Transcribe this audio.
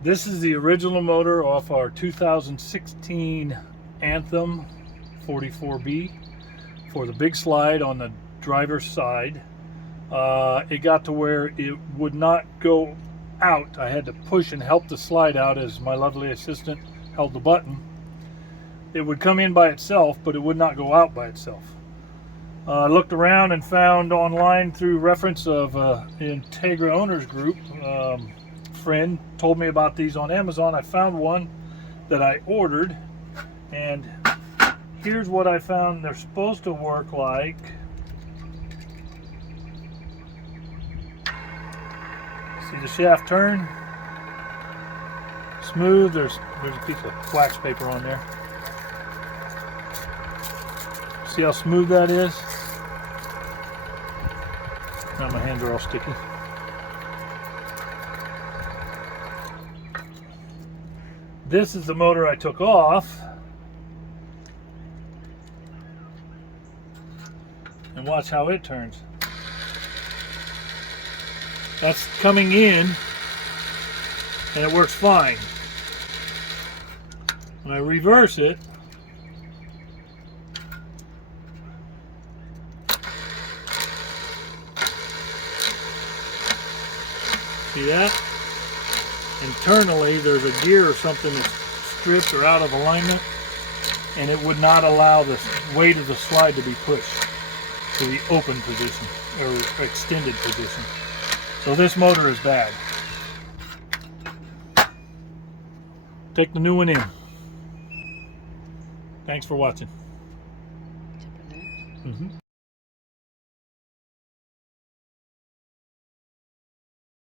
This is the original motor off our 2016 Anthem 44B for the big slide on the driver's side. It got to where it would not go out. I had to push and help the slide out as my lovely assistant held the button. It would come in by itself, but it would not go out by itself. I looked around and found online through reference of Entegra owners group. Friend told me about these on Amazon. I found one that I ordered, and here's what I found they're supposed to work like. See the shaft turn? Smooth. There's a piece of wax paper on there. See how smooth that is? Now my hands are all sticky. This is the motor I took off. And watch how it turns. That's coming in, and it works fine. When I reverse it, see that? Internally, there's a gear or something that's stripped or out of alignment, and it would not allow the weight of the slide to be pushed to the open position or extended position. So this motor is bad. Take the new one in. Thanks for watching.